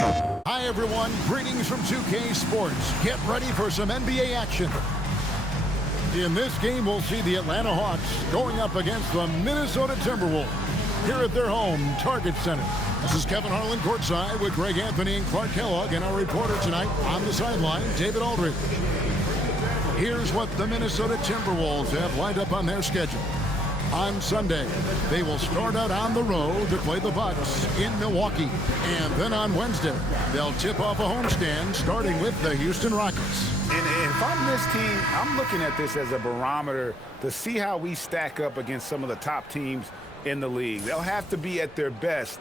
Hi, everyone. Greetings from 2K Sports. Get ready for some NBA action. In this game, we'll see the Atlanta Hawks going up against the Minnesota Timberwolves here at their home, Target Center. This is Kevin Harlan courtside with Greg Anthony and Clark Kellogg, and our reporter tonight on the sideline, David Aldridge. Here's what the Minnesota Timberwolves have lined up on their schedule. On Sunday, they will start out on the road to play the Bucks in Milwaukee. And then on Wednesday, they'll tip off a homestand starting with the Houston Rockets. And if I'm this team, I'm looking at this as a barometer to see how we stack up against some of the top teams in the league. They'll have to be at their best,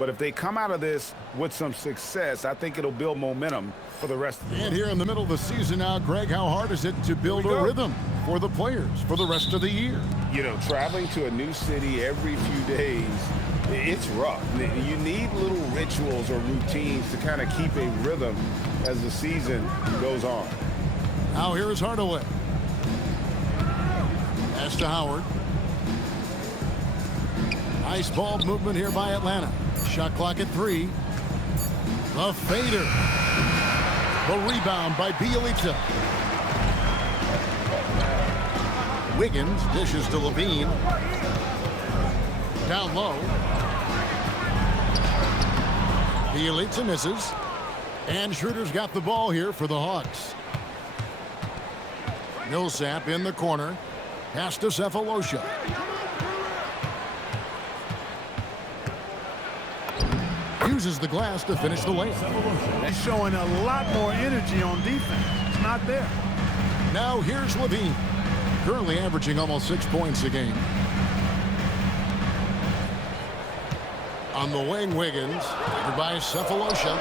but if they come out of this with some success, I think it'll build momentum for the rest of the And here in the middle of the season now, Greg, how hard is it to build a rhythm for the players for the rest of the year? You know, traveling to a new city every few days, it's rough. You need little rituals or routines to kind of keep a rhythm as the season goes on. Now here is Hardaway. Pass to Howard. Nice ball movement here by Atlanta. Shot clock at 3. The fader. The rebound by Bielitsa. Wiggins dishes to Levine. Down low. Bielitsa misses. And Schroeder's got the ball here for the Hawks. Millsap in the corner. Pass to Cephalosha. Uses the glass to finish the layup. He's showing a lot more energy on defense. It's not there. Now here's Levine. Currently averaging almost 6 points a game. On the wing, Wiggins. By Cephalosha.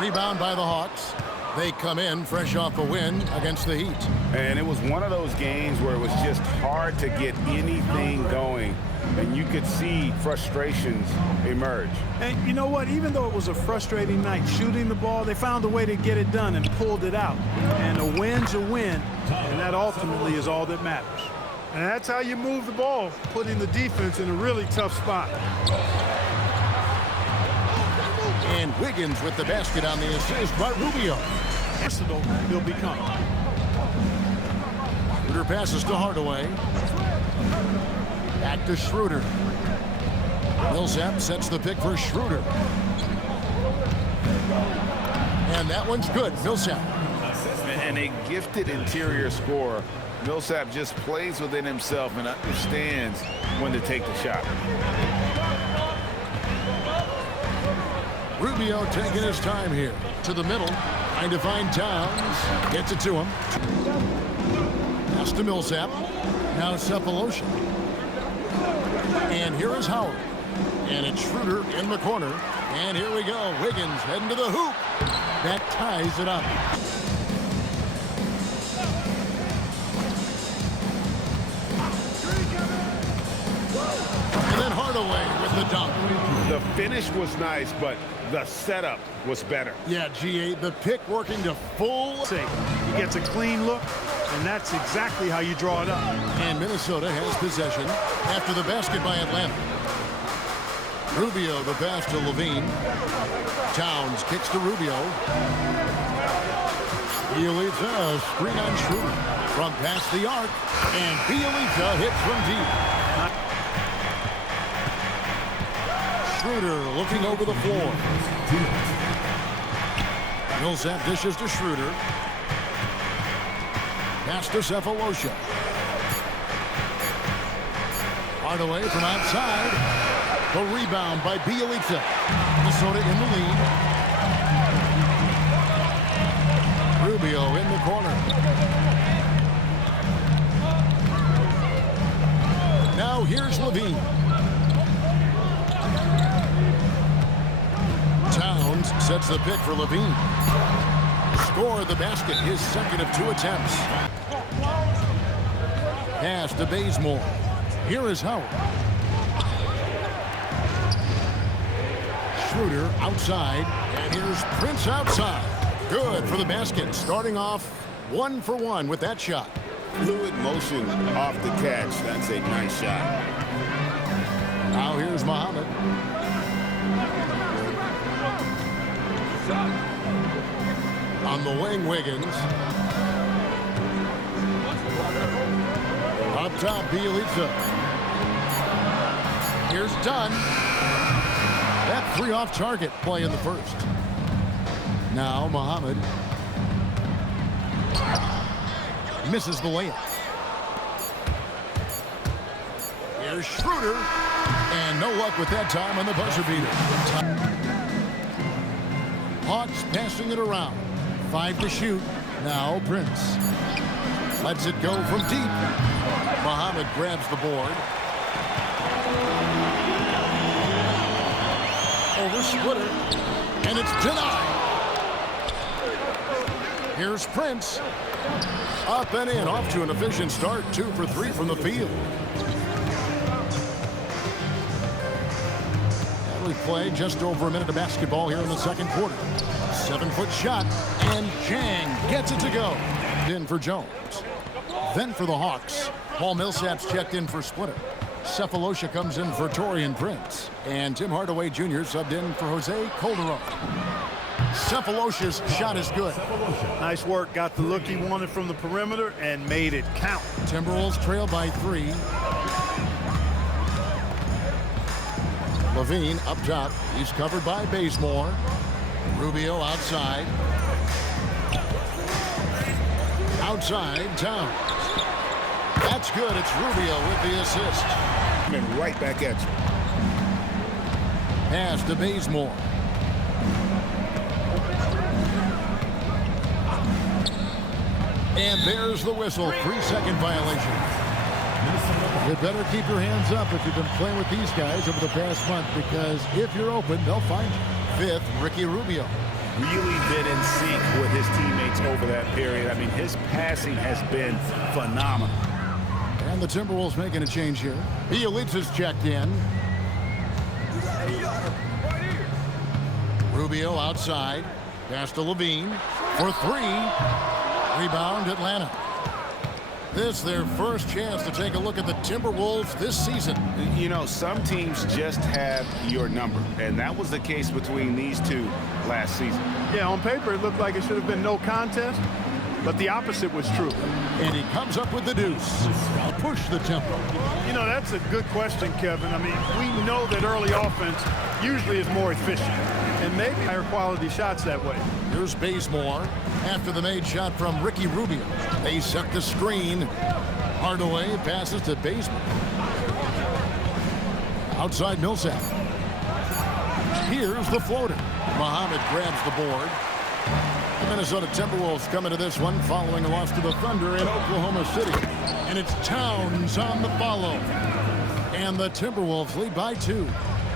Rebound by the Hawks. They come in fresh off a win against the Heat. And it was one of those games where it was just hard to get anything going. And you could see frustrations emerge. And you know what? Even though it was a frustrating night shooting the ball, they found a way to get it done and pulled it out. And a win's a win, and that ultimately is all that matters. And that's how you move the ball, putting the defense in a really tough spot. And Wiggins with the basket on the assist by Rubio. Versatile he'll become. Schroeder passes to Hardaway. Back to Schroeder. Millsap sets the pick for Schroeder. And that one's good. Millsap. And a gifted interior scorer. Millsap just plays within himself and understands when to take the shot. Rubio taking his time here. To the middle. Trying to find Towns. Gets it to him. Pass to Millsap. Now Cephalosha. And here is Howard. And it's Schroeder in the corner. And here we go. Wiggins heading to the hoop. That ties it up. And then Hardaway with the dunk. The finish was nice, but the setup was better. Yeah, G8, the pick working to full. He gets a clean look, and that's exactly how you draw it up. And Minnesota has possession after the basket by Atlanta. Rubio the pass to Levine. Towns kicks to Rubio. Bielitsa screen on Schroeder from past the arc. And Bielitsa hits from deep. Schroeder looking over the floor. Millsap dishes to Schroeder. Pass to Cephalosha. Hardaway from outside. The rebound by Bielitsa. Minnesota in the lead. Rubio in the corner. Now here's Levine. Towns sets the pick for Levine. Score the basket, his second of 2 attempts. Pass to Bazemore. Here is Howard. Schroeder outside, and here's Prince outside. Good for the basket, starting off 1 for 1 with that shot. Fluid motion off the catch. That's a nice shot. Now here's Muhammad. the wing, Wiggins. Up top, Bielitsa. Here's Dunn. That 3 off target play in the first. Now Muhammad misses the layup. Here's Schroeder. And no luck with that time on the buzzer beater. Hawks passing it around. 5 to shoot. Now Prince. Lets it go from deep. Muhammad grabs the board. Over Splitter. And it's denied. Here's Prince. Up and in. Off to an efficient start. 2 for 3 from the field. We play just over a minute of basketball here in the second quarter. 7-foot shot, and Chang gets it to go. In for Jones. Then for the Hawks, Paul Millsap's checked in for Splitter. Cephalosha comes in for Taurean Prince. And Tim Hardaway Jr. subbed in for Jose Calderon. Cephalosha's shot is good. Nice work. Got the look he wanted from the perimeter and made it count. Timberwolves trail by 3. Levine up top. He's covered by Bazemore. Rubio outside. Outside, Towns. That's good. It's Rubio with the assist. And right back at you. Pass to Bazemore. And there's the whistle. 3-second violation. You better keep your hands up if you've been playing with these guys over the past month, because if you're open, they'll find you. 5th, Ricky Rubio. Really been in sync with his teammates over that period. I mean, his passing has been phenomenal. And the Timberwolves making a change here. Bielitsa's checked in. Rubio outside. Pass to Levine for 3. Rebound, Atlanta. This their first chance to take a look at the Timberwolves this season. You know, some teams just have your number, and that was the case between these two last season. Yeah, on paper it looked like it should have been no contest, but the opposite was true. And he comes up with the deuce. Push the tempo. You know, that's a good question, Kevin. I mean, we know that early offense usually is more efficient, and maybe higher quality shots that way. Here's Bazemore after the made shot from Ricky Rubio. They set the screen. Hardaway passes to Bazemore. Outside Millsap. Here's the floater. Muhammad grabs the board. The Minnesota Timberwolves come into this one following a loss to the Thunder in Oklahoma City. And it's Towns on the follow. And the Timberwolves lead by 2.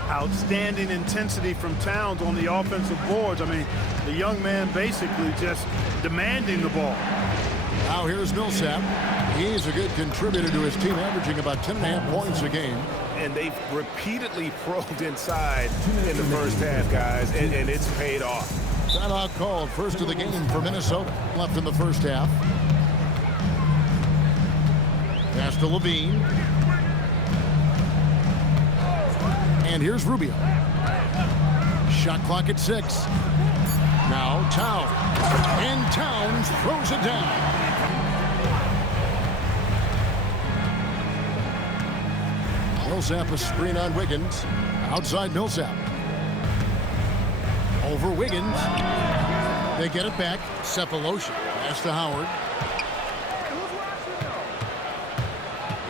Outstanding intensity from Towns on the offensive boards. I mean, the young man basically just demanding the ball. Now here's Millsap. He's a good contributor to his team, averaging about 10.5 points a game. And they've repeatedly probed inside in the first half, guys, and it's paid off. Timeout called, first of the game for Minnesota. Left in the first half. Pass to Levine. And here's Rubio. Shot clock at 6. Now Towns. And Towns throws it down. Millsap a screen on Wiggins. Outside Millsap. Over Wiggins. They get it back. Cephalosha. Pass to Howard.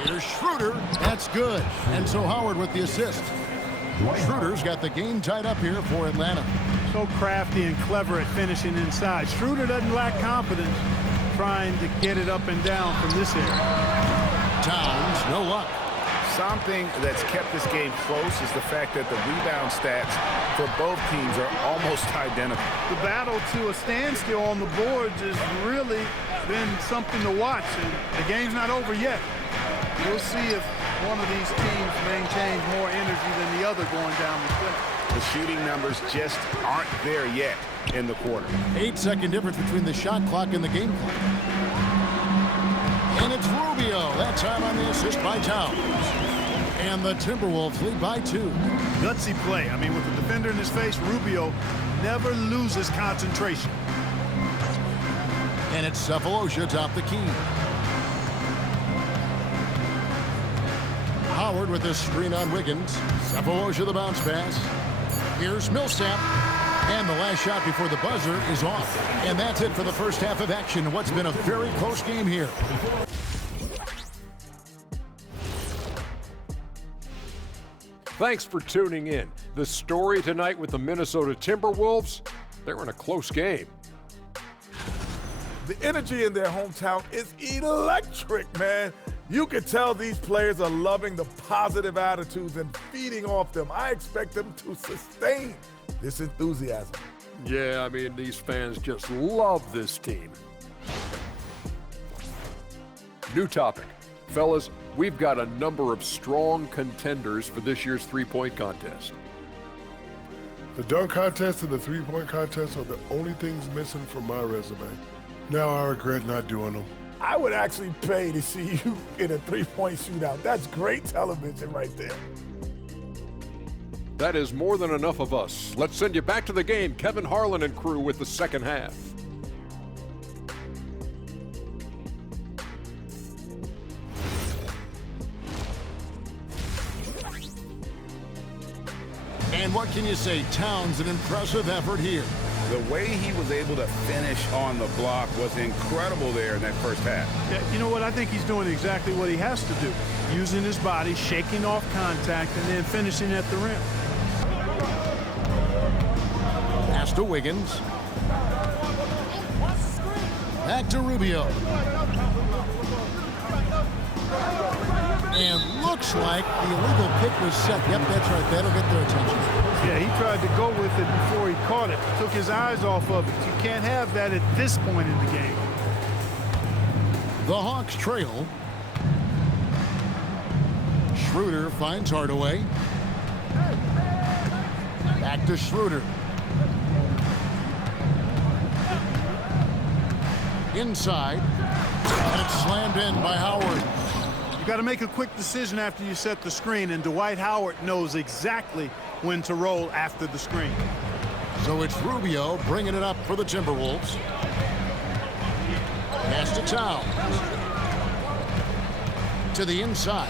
Here's Schroeder. That's good. And so Howard with the assist. Schroeder's got the game tied up here for Atlanta. So crafty and clever at finishing inside. Schroeder doesn't lack confidence trying to get it up and down from this area. Towns, no luck. Something that's kept this game close is the fact that the rebound stats for both teams are almost identical. The battle to a standstill on the boards has really been something to watch, and the game's not over yet. We'll see if one of these teams maintains more energy than the other going down the stretch. The shooting numbers just aren't there yet in the quarter. 8-second difference between the shot clock and the game clock. And it's Rubio. That time on the assist by Towns. And the Timberwolves lead by 2. Gutsy play. I mean, with the defender in his face, Rubio never loses concentration. And it's Cephalosha atop the key. Howard with the screen on Wiggins. Cephalosha the bounce pass. Here's Millsap. And the last shot before the buzzer is off. And that's it for the first half of action. What's been a very close game here. Thanks for tuning in. The story tonight with the Minnesota Timberwolves, they're in a close game. The energy in their hometown is electric, man. You can tell these players are loving the positive attitudes and feeding off them. I expect them to sustain this enthusiasm. Yeah, I mean, these fans just love this team. New topic. Fellas, we've got a number of strong contenders for this year's three-point contest. The dunk contest and the three-point contest are the only things missing from my resume. Now I regret not doing them. I would actually pay to see you in a three-point shootout. That's great television right there. That is more than enough of us. Let's send you back to the game. Kevin Harlan and crew with the second half. And what can you say? Towns, an impressive effort here. The way he was able to finish on the block was incredible there in that first half. Yeah, you know what? I think he's doing exactly what he has to do. Using his body, shaking off contact, and then finishing at the rim. Pass to Wiggins. Back to Rubio. And looks like the illegal pick was set. Yep, that's right. That'll get their attention. Yeah, he tried to go with it before he caught it. Took his eyes off of it. You can't have that at this point in the game. The Hawks trail. Schroeder finds Hardaway. Back to Schroeder. Inside. And it's slammed in by Howard. You got to make a quick decision after you set the screen, and Dwight Howard knows exactly when to roll after the screen. So it's Rubio bringing it up for the Timberwolves. Pass to Towns. To the inside.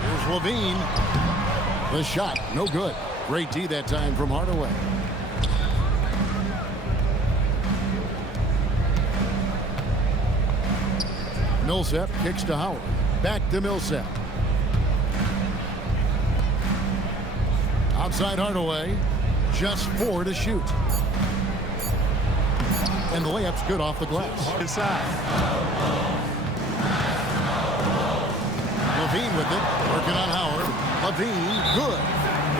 Here's Levine. The shot, no good. Great D that time from Hardaway. Millsap kicks to Howard. Back to Millsap. Outside Hardaway. Just 4 to shoot. And the layup's good off the glass. Inside. Levine with it. Working on Howard. Levine, good.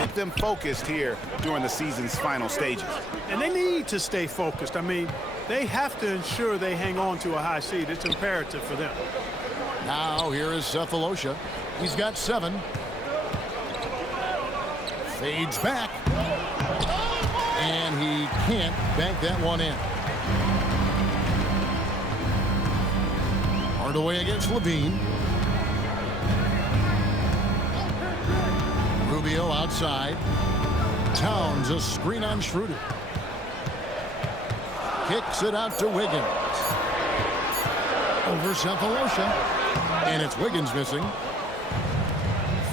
Keep them focused here during the season's final stages. And they need to stay focused. I mean, they have to ensure they hang on to a high seed. It's imperative for them. Now here is Cephalosha. He's got 7. Fades back. And he can't bank that one in. Hardaway against Levine. Rubio outside. Towns a screen on Schroeder. Kicks it out to Wiggins. Over Cephalosha. And it's Wiggins missing.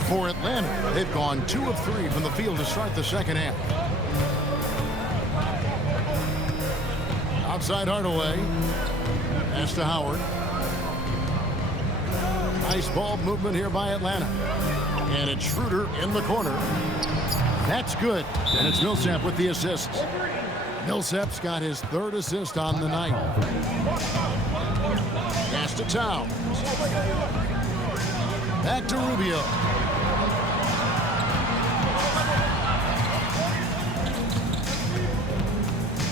For Atlanta, they've gone 2 of 3 from the field to start the second half. Outside Hardaway. Pass to Howard. Nice ball movement here by Atlanta. And it's Schroeder in the corner. That's good. And it's Millsap with the assist. Millsap's got his 3rd assist on the night. Pass to Towns. Back to Rubio.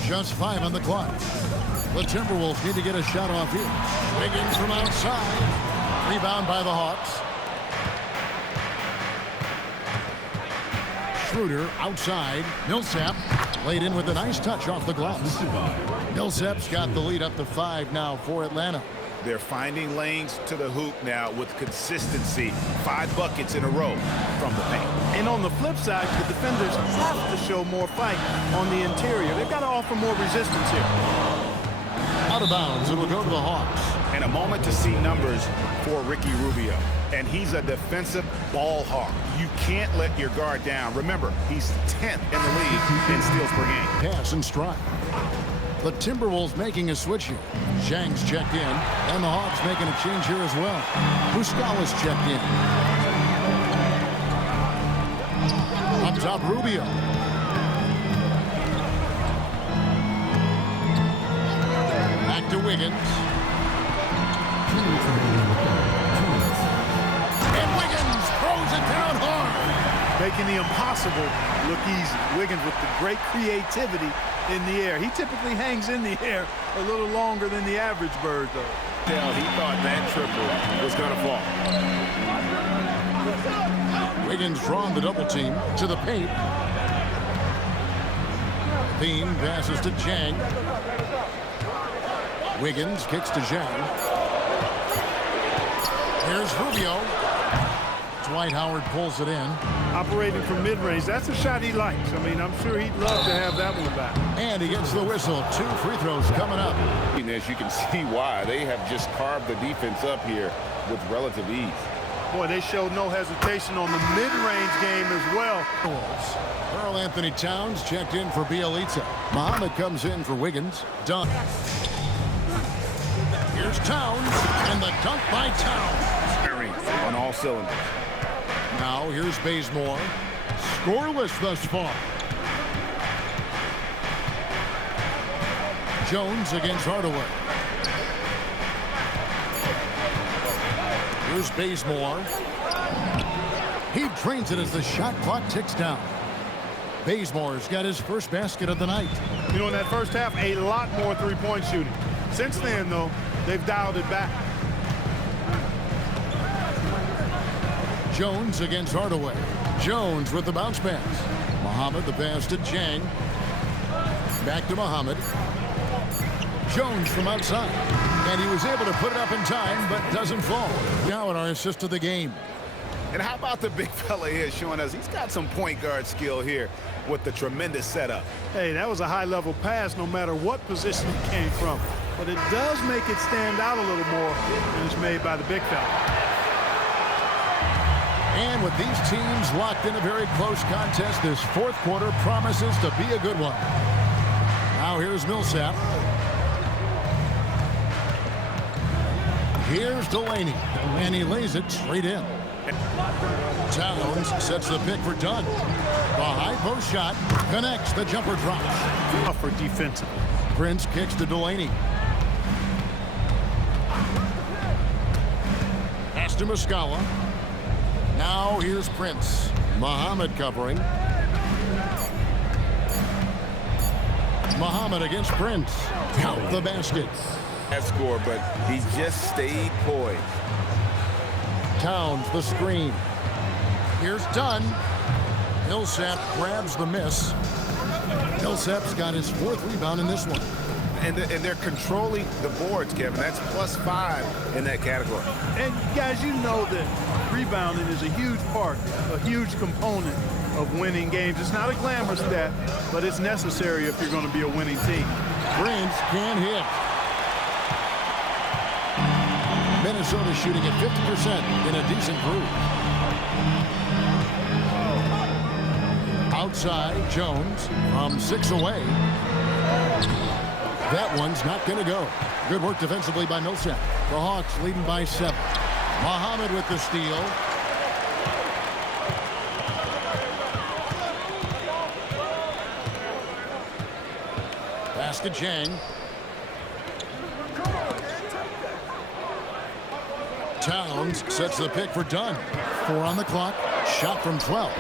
Just 5 on the clock. The Timberwolves need to get a shot off here. Wiggins from outside. Rebound by the Hawks. Schroeder outside. Millsap laid in with a nice touch off the glass. Millsap's got the lead up to 5 now for Atlanta. They're finding lanes to the hoop now with consistency. 5 buckets in a row from the paint. And on the flip side, the defenders have to show more fight on the interior. They've got to offer more resistance here. Out of bounds. It'll go to the Hawks. And a moment to see numbers for Ricky Rubio. And he's a defensive ball hawk. You can't let your guard down. Remember, he's 10th in the league in steals per game. Pass and strike. The Timberwolves making a switch here. Zhang's checked in, and the Hawks making a change here as well. Muscala's checked in. Up top, Rubio. Back to Wiggins. And Wiggins throws it down hard. Making the impossible look easy. Wiggins with the great creativity in the air. He typically hangs in the air a little longer than the average bird, though. He thought that triple was going to fall. Wiggins drawn the double team to the paint. Bean passes to Zhang. Wiggins kicks to Zhang. Here's Rubio. Dwight Howard pulls it in. Operating from mid-range, that's a shot he likes. I mean, I'm sure he'd love to have that one back. And he gets the whistle. 2 free throws coming up. As you can see why, they have just carved the defense up here with relative ease. Boy, they showed no hesitation on the mid-range game as well. Karl Anthony Towns checked in for Bielitsa. Muhammad comes in for Wiggins. Dunk. Here's Towns, and the dunk by Towns. On all cylinders. Now here's Bazemore. Scoreless thus far. Jones against Hardaway. Here's Bazemore. He drains it as the shot clock ticks down. Bazemore's got his first basket of the night. You know, in that first half, a lot more three-point shooting. Since then, though, they've dialed it back. Jones against Hardaway. Jones with the bounce pass. Muhammad the pass to Zhang. Back to Muhammad. Jones from outside. And he was able to put it up in time, but doesn't fall. Now in our assist of the game. And how about the big fella here showing us he's got some point guard skill here with the tremendous setup. Hey, that was a high-level pass no matter what position it came from. But it does make it stand out a little more than it's made by the big fella. And with these teams locked in a very close contest, this fourth quarter promises to be a good one. Now here's Millsap. Here's Delaney. And he lays it straight in. Towns sets the pick for Dunn. The high post shot connects. The jumper drops. Tougher defensively. Prince kicks to Delaney. Pass to Muscala. Now here's Prince. Muhammad covering. Muhammad against Prince. Count the basket. That score, but he just stayed poised. Towns the screen. Here's Dunn. Millsap grabs the miss. Millsap's got his 4th rebound in this one. And they're controlling the boards, Kevin. That's +5 in that category. And guys, you know that rebounding is a huge part, a huge component of winning games. It's not a glamour stat, but it's necessary if you're going to be a winning team. Prince can't hit. Minnesota shooting at 50% in a decent group. Outside, Jones from 6 away. That one's not going to go. Good work defensively by Millsap. The Hawks leading by 7. Muhammad with the steal. Pass to Zhang. Towns sets the pick for Dunn. 4 on the clock. Shot from 12.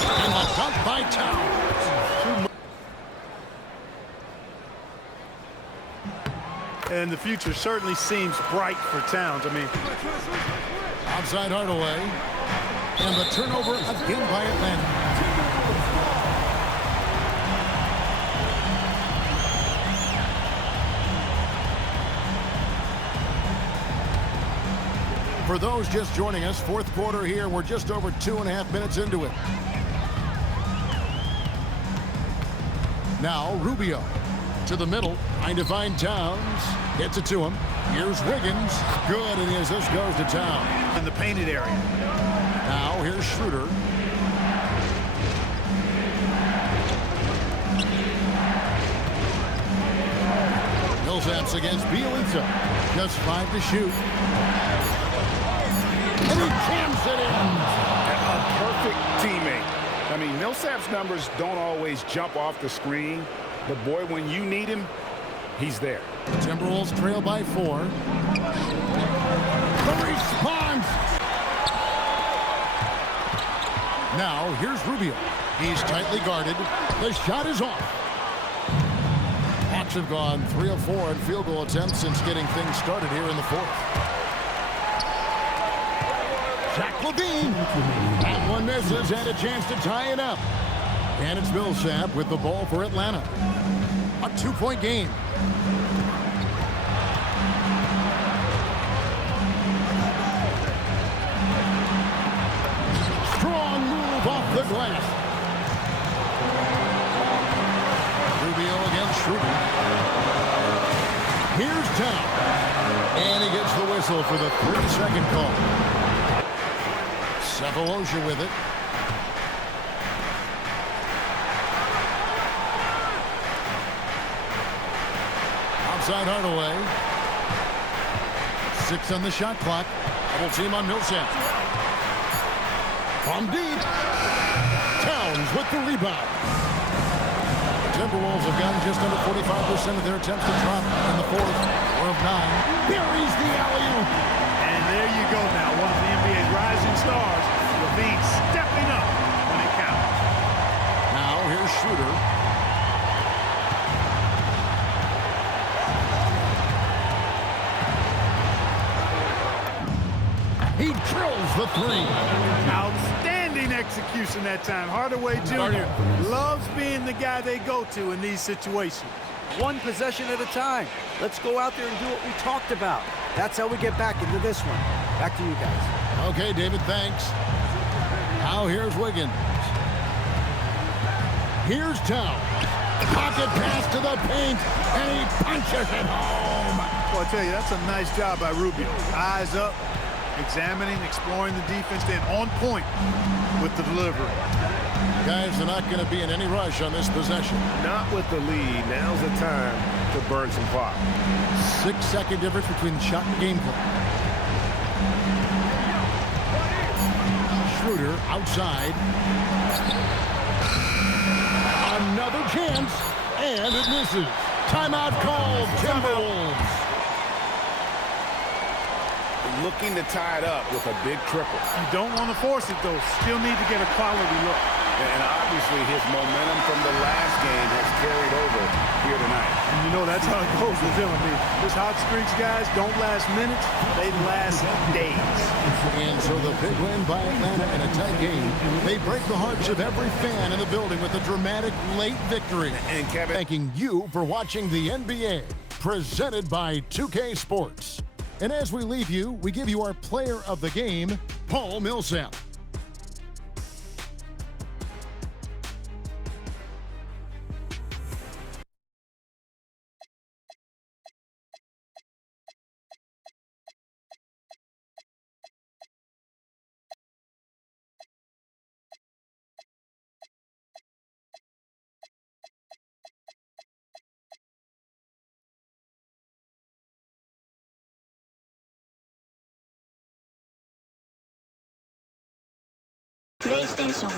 And the dunk by Towns. And the future certainly seems bright for Towns. I mean, outside Hardaway. And the turnover again by Atlanta. For those just joining us, 4th quarter here. We're just over 2.5 minutes into it. Now Rubio. To the middle, trying to find Towns. Gets it to him. Here's Wiggins. Good, and his assist goes to Towns. In the painted area. Now here's Schroeder. Millsap's against Bielitsa. Just 5 to shoot. And he jams it in. A perfect teammate. I mean, Millsap's numbers don't always jump off the screen, but boy, when you need him, he's there. Timberwolves trail by 4. The response. Now here's Rubio. He's tightly guarded. The shot is off. Hawks have gone 3 of 4 in field goal attempts since getting things started here in the 4th. Zach Levine. That one misses, and a chance to tie it up. And it's Millsap with the ball for Atlanta. A 2-point game. Strong move off the glass. Rubio against Schroeder. Here's Town. And he gets the whistle for the 30-second call. Cephalosha with it. Outside Hardaway. 6 on the shot clock. Double team on Millsap. From deep. Towns with the rebound. Timberwolves have gotten just under 45% of their attempts to drop in the 4th. 4 of 9. Buries the alley-oop. And there you go now. One of the NBA's rising stars. Levine stepping up when it counts. Now here's Schroeder. He drills the 3. Outstanding execution that time. Hardaway Jr. loves being the guy they go to in these situations. One possession at a time. Let's go out there and do what we talked about. That's how we get back into this one. Back to you guys. Okay, David, thanks. Now here's Wiggins. Here's Towns. Pocket pass to the paint, and he punches it home. Well, I tell you, that's a nice job by Rubio. Eyes up, examining, exploring the defense, then on point with the delivery. Guys are not going to be in any rush on this possession. Not with the lead. Now's the time to burn some clock. 6-second difference between shot and game clock. Schroeder outside. Another chance, and it misses. Timeout called, Timberwolves. Looking to tie it up with a big triple. You don't want to force it, though. Still need to get a quality look. And obviously his momentum from the last game has carried over here tonight. And you know that's how it goes with him. I mean, those hot streaks, guys, don't last minutes. They last days. And so the big win by Atlanta in a tight game. They break the hearts of every fan in the building with a dramatic late victory. And Kevin, Thanking you for watching the NBA, presented by 2K Sports. And as we leave you, we give you our player of the game, Paul Millsap. PlayStation